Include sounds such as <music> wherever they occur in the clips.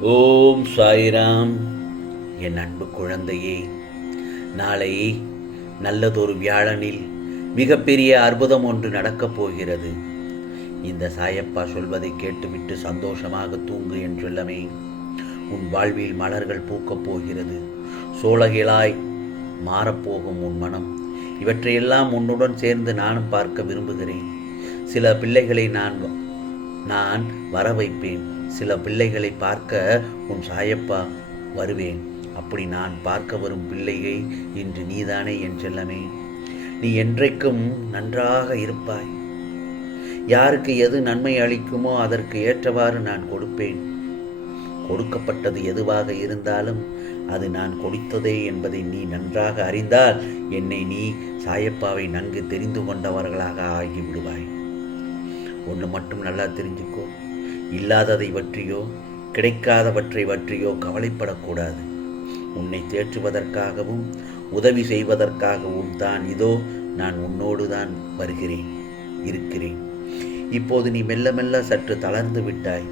ஓம் சாய்ராம். என் அன்பு குழந்தையே நாளை நல்லதொரு வியாழனில் மிகப்பெரிய அற்புதம் ஒன்று நடக்கப் போகிறது. இந்த சாயப்பா சொல்வதை கேட்டுவிட்டு சந்தோஷமாக தூங்கு என் உன் வாழ்வில் மலர்கள் பூக்கப் போகிறது. சோழகிலாய் மாறப்போகும் உன் மனம். இவற்றையெல்லாம் உன்னுடன் சேர்ந்து நானும் பார்க்க விரும்புகிறேன். சில பிள்ளைகளை நான் நான் வர வைப்பேன் சில பிள்ளைகளை பார்க்க உன் சாயப்பா வருவேன். அப்படி நான் பார்க்க வரும் பிள்ளையை இன்று நீதானே என் செல்லமே. நீ என்றைக்கும் நன்றாக இருப்பாய். யாருக்கு எது நன்மை அளிக்குமோ அதற்கு ஏற்றவாறு நான் கொடுப்பேன். கொடுக்கப்பட்டது எதுவாக இருந்தாலும் அது நான் கொடுத்ததே என்பதை நீ நன்றாக அறிந்தால் என்னை நீ சாயப்பாவை நன்கு தெரிந்து கொண்டவர்களாக ஆகிவிடுவாய். ஒன்று மட்டும் நல்லா தெரிஞ்சுக்கோ. இல்லாததை பற்றியோ கிடைக்காதவற்றை பற்றியோ கவலைப்படக்கூடாது. உன்னை தேற்றுவதற்காகவும் உதவி செய்வதற்காகவும் தான் இதோ நான் உன்னோடு தான் வருகிறேன் இருக்கிறேன். இப்போது நீ மெல்ல மெல்ல சற்று தளர்ந்து விட்டாய்.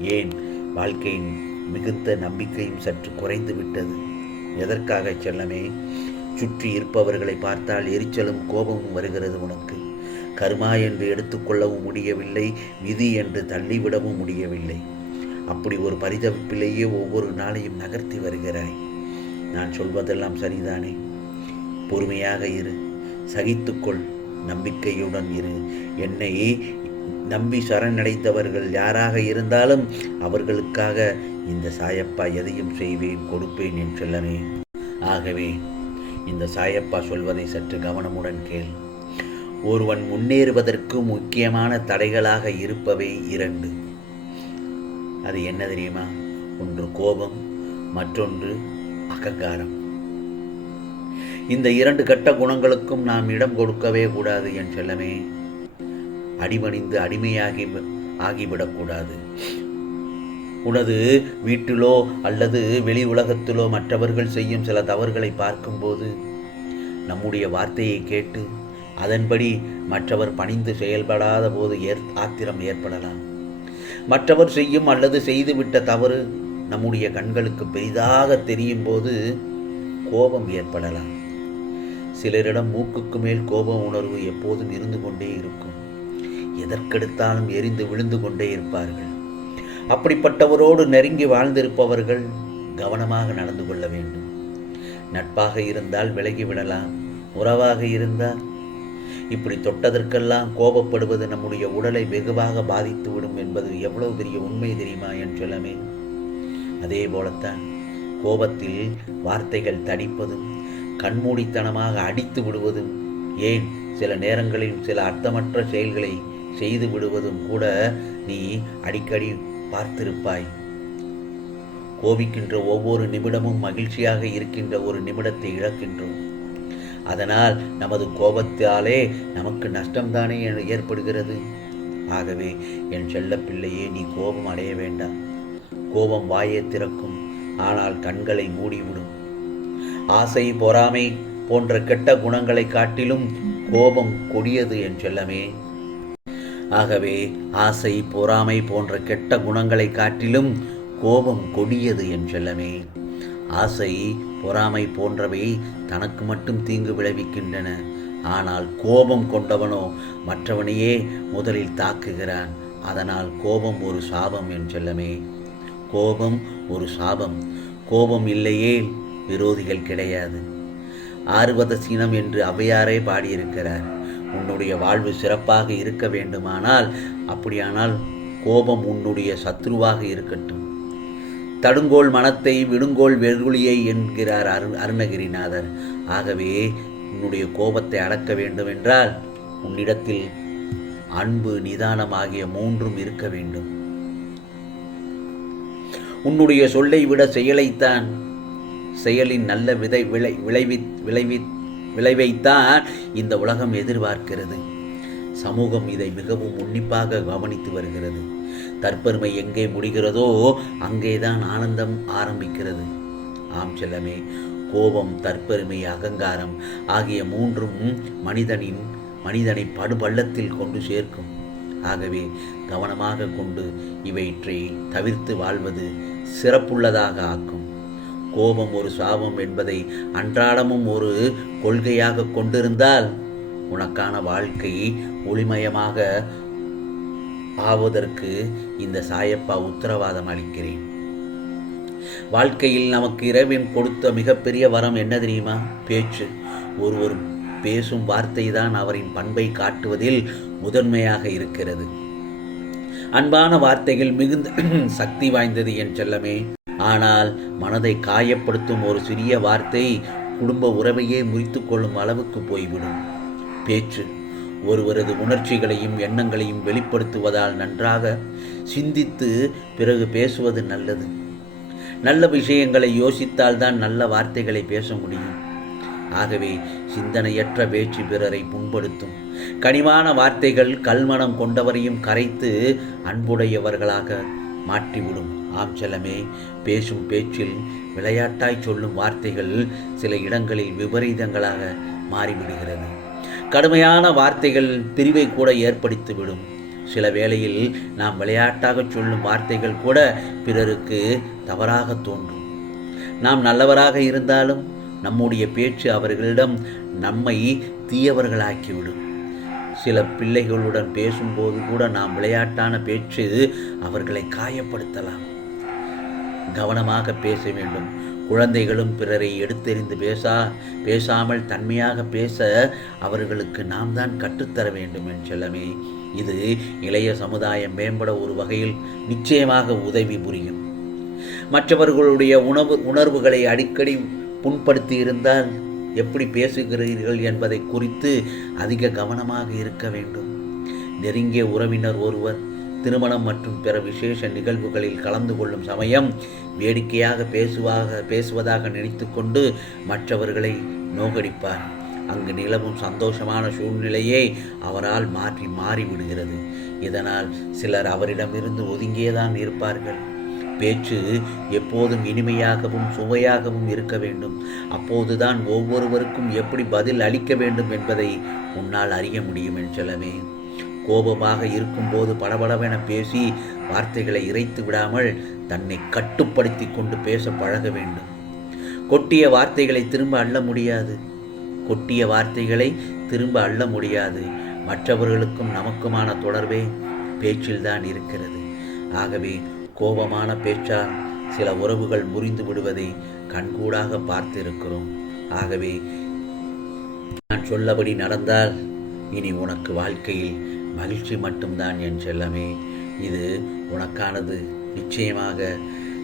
ஏன்? வாழ்க்கையின் மிகுந்த நம்பிக்கையும் சற்று குறைந்து விட்டது. எதற்காக செல்லமே? சுற்றி இருப்பவர்களை பார்த்தால் எரிச்சலும் கோபமும் வருகிறது உனக்கு. கர்மா என்று எடுத்துக்கொள்ளவும் முடியவில்லை விதி என்று தள்ளிவிடவும் முடியவில்லை. அப்படி ஒரு பரிதவிப்பிலேயே ஒவ்வொரு நாளையும் நகர்த்தி வருகிறாய். நான் சொல்வதெல்லாம் சரிதானே? பொறுமையாக இரு. சகித்துக்கொள். நம்பிக்கையுடன் இரு. என்னை நம்பி சரணடைந்தவர்கள் யாராக இருந்தாலும் அவர்களுக்காக இந்த சாயப்பா எதையும் செய்வேன் கொடுப்பேன் என்று சொல்லவே ஆகவே இந்த சாயப்பா சொல்வதை சற்று கவனமுடன் கேள். ஒருவன் முன்னேறுவதற்கு முக்கியமான தடைகளாக இருப்பவை இரண்டு. அது என்ன தெரியுமா? ஒன்று கோபம் மற்றொன்று அகங்காரம். இந்த இரண்டு கட்ட குணங்களுக்கும் நாம் இடம் கொடுக்கவே கூடாது என் செல்லமே. அடிமணிந்து அடிமையாகி ஆகிவிடக்கூடாது. உனது வீட்டிலோ அல்லது வெளி உலகத்திலோ மற்றவர்கள் செய்யும் சில தவறுகளை பார்க்கும்போது நம்முடைய வார்த்தையை கேட்டு அதன்படி மற்றவர் பணிந்து செயல்படாத போது ஏற் ஆத்திரம் ஏற்படலாம். மற்றவர் செய்யும் அல்லது செய்துவிட்ட தவறு நம்முடைய கண்களுக்கு பெரிதாக தெரியும் போது கோபம் ஏற்படலாம். சிலரிடம் மூக்குக்கு மேல் கோப உணர்வு எப்போதும் இருந்து கொண்டே இருக்கும். எதற்கெடுத்தாலும் எரிந்து விழுந்து கொண்டே இருப்பார்கள். அப்படிப்பட்டவரோடு நெருங்கி வாழ்ந்திருப்பவர்கள் கவனமாக நடந்து கொள்ள வேண்டும். நட்பாக இருந்தால் விலகி விடலாம். உறவாக இருந்தால் இப்படி தொட்டதற்கெல்லாம் கோபப்படுவது நம்முடைய உடலை வெகுவாக பாதித்து விடும் என்பது எவ்வளவு பெரிய உண்மை தெரியுமா என் சொல்லமே? அதே போலத்தான் கோபத்தில் வார்த்தைகள் தடிப்பதும் கண்மூடித்தனமாக அடித்து விடுவதும் ஏன் சில நேரங்களில் சில அர்த்தமற்ற செயல்களை செய்து விடுவதும் கூட நீ அடிக்கடி பார்த்திருப்பாய். கோபிக்கின்ற ஒவ்வொரு நிமிடமும் மகிழ்ச்சியாக இருக்கின்ற ஒரு நிமிடத்தை இழக்கின்றோம். அதனால் நமது கோபத்தாலே நமக்கு நஷ்டம்தானே ஏற்படுகிறது. ஆகவே என் செல்ல பிள்ளையே நீ கோபம் அடைய வேண்டாம். கோபம் வாயை திறக்கும். ஆனால் கண்களை மூடிவிடும். ஆசை பொறாமை போன்ற கெட்ட குணங்களை காட்டிலும் கோபம் கொடியது என் செல்லமே. ஆகவே ஆசை பொறாமை போன்ற கெட்ட குணங்களை காட்டிலும் கோபம் கொடியது என் செல்லமே. ஆசை பொறாமை போன்றவை தனக்கு மட்டும் தீங்கு விளைவிக்கின்றன. ஆனால் கோபம் கொண்டவனோ மற்றவனையே முதலில் தாக்குகிறான். அதனால் கோபம் ஒரு சாபம் என் செல்லமே. கோபம் ஒரு சாபம். கோபம் இல்லையே விரோதிகள் கிடையாது. ஆறுவத சீனம் என்று அவையாரே பாடியிருக்கிறார். உன்னுடைய வாழ்வு சிறப்பாக இருக்க வேண்டுமானால் அப்படியானால் கோபம் உன்னுடைய சத்ருவாக இருக்கட்டும். தடுங்கோல் மனத்தை விடுங்கோல் வெகுளியை என்கிறார் அரு அருணகிரிநாதர். ஆகவே உன்னுடைய கோபத்தை அடக்க வேண்டுமென்றால் உன்னிடத்தில் அன்பு நிதானம் ஆகிய மூன்றும் இருக்க வேண்டும். உன்னுடைய சொல்லை விட செயலைத்தான் செயலின் நல்ல விதை விளை விளைவி விளைவி விளைவைத்தான் இந்த உலகம் எதிர்பார்க்கிறது. சமூகம் இதை மிகவும் உன்னிப்பாக கவனித்து வருகிறது. தற்பெருமை எங்கே முடிகிறதோ அங்கேதான் ஆனந்தம் ஆரம்பிக்கிறது. ஆம் செல்லமே கோபம் தற்பெருமை அகங்காரம் ஆகிய மூன்றும் மனிதனின் மனிதனை படுபள்ளத்தில் கொண்டு சேர்க்கும். ஆகவே கவனமாக கொண்டு இவற்றை தவிர்த்து வாழ்வது சிறப்புள்ளதாக ஆக்கும். கோபம் ஒரு சாபம் என்பதை அன்றாடமும் ஒரு கொள்கையாக கொண்டிருந்தால் உனக்கான வாழ்க்கை ஒளிமயமாக ஆவதற்கு இந்த சாயப்பா உத்தரவாதம் அளிக்கிறேன். வாழ்க்கையில் நமக்கு இறைவன் கொடுத்த மிகப்பெரிய வரம் என்ன தெரியுமா? பேச்சு. ஒருவர் பேசும் வார்த்தை தான் அவரின் பண்பை காட்டுவதில் முதன்மையாக இருக்கிறது. அன்பான வார்த்தைகள் மிகுந்த <clears throat> சக்தி வாய்ந்தது என் செல்லமே. ஆனால் மனதை காயப்படுத்தும் ஒரு சிறிய வார்த்தை குடும்ப உறவையே முறித்து கொள்ளும் அளவுக்கு போய்விடும். பேச்சு. ஒருவரது உணர்ச்சிகளையும் எண்ணங்களையும் வெளிப்படுத்துவதால் நன்றாக சிந்தித்து பிறகு பேசுவது நல்லது. நல்ல விஷயங்களை யோசித்தால்தான் நல்ல வார்த்தைகளை பேச முடியும். ஆகவே சிந்தனையற்ற பேச்சு பிறரை புண்படுத்தும். கனிவான வார்த்தைகள் கல்மணம் கொண்டவரையும் கரைத்து அன்புடையவர்களாக மாற்றிவிடும். ஆம் செல்லமே பேசும் பேச்சில் விளையாட்டாய் சொல்லும் வார்த்தைகள் சில இடங்களில் விபரீதங்களாக மாறிவிடுகிறது. கடுமையான வார்த்தைகள் பிரிவை கூட ஏற்படுத்திவிடும். சில வேளையில் நாம் விளையாட்டாக சொல்லும் வார்த்தைகள் கூட பிறருக்கு தவறாக தோன்றும். நாம் நல்லவராக இருந்தாலும் நம்முடைய பேச்சு அவர்களிடம் நம்மை தீயவர்களாக்கிவிடும். சில பிள்ளைகளுடன் பேசும்போது கூட நாம் விளையாட்டான பேச்சு அவர்களை காயப்படுத்தலாம். கவனமாக பேச வேண்டும். குழந்தைகளும் பிறரை எடுத்தெறிந்து பேசா பேசாமல் தன்மையாக பேச அவர்களுக்கு நாம் தான் கற்றுத்தர வேண்டும் என் செல்லமே. இது இளைய சமுதாயம் மேம்பட ஒரு வகையில் நிச்சயமாக உதவி புரியும். மற்றவர்களுடைய உணவு உணர்வுகளை அடிக்கடி புண்படுத்தி இருந்தால் எப்படி பேசுகிறீர்கள் என்பதை குறித்து அதிக கவனமாக இருக்க வேண்டும். நெருங்கிய உறவினர் ஒருவர் திருமணம் மற்றும் பிற விசேஷ நிகழ்வுகளில் கலந்து கொள்ளும் சமயம் வேடிக்கையாக பேசுவாக பேசுவதாக நினைத்துக்கொண்டு மற்றவர்களை நோகடிப்பார் அங்கு நிலவும் சந்தோஷமான சூழ்நிலையே அவரால் மாற்றி மாறிவிடுகிறது. இதனால் சிலர் அவரிடமிருந்து ஒதுங்கியேதான் இருப்பார்கள். பேச்சு எப்போதும் இனிமையாகவும் சுவையாகவும் இருக்க வேண்டும். அப்போதுதான் ஒவ்வொருவருக்கும் எப்படி பதில் அளிக்க வேண்டும் என்பதை உன்னால் அறிய முடியும் என்று செல்லமே. கோபமாக இருக்கும்போது படபடவென பேசி வார்த்தைகளை இறைத்து விடாமல் தன்னை கட்டுப்படுத்தி கொண்டு பேச பழக வேண்டும். கொட்டிய வார்த்தைகளை திரும்ப அள்ள முடியாது. கொட்டிய வார்த்தைகளை திரும்ப அள்ள முடியாது. மற்றவர்களுக்கும் நமக்குமான தொடர்பே பேச்சில்தான் இருக்கிறது. ஆகவே கோபமான பேச்சால் சில உறவுகள் முறிந்து விடுவதை கண்கூடாக பார்த்திருக்கிறோம். ஆகவே நான் சொல்லபடி நடந்தால் இனி உனக்கு வாழ்க்கையில் மகிழ்ச்சி மட்டும்தான் என் செல்லமே. இது உனக்கானது. நிச்சயமாக.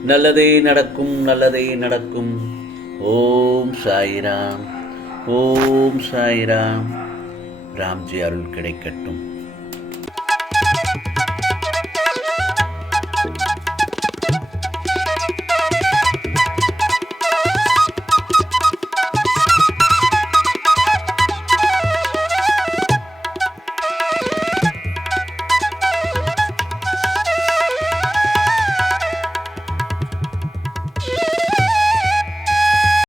நல்லதே நடக்கும் நல்லதே நடக்கும். ஓம் சாய்ராம். ஓம் சாய்ராம். ராம்ஜி அருள் கிடைக்கட்டும்.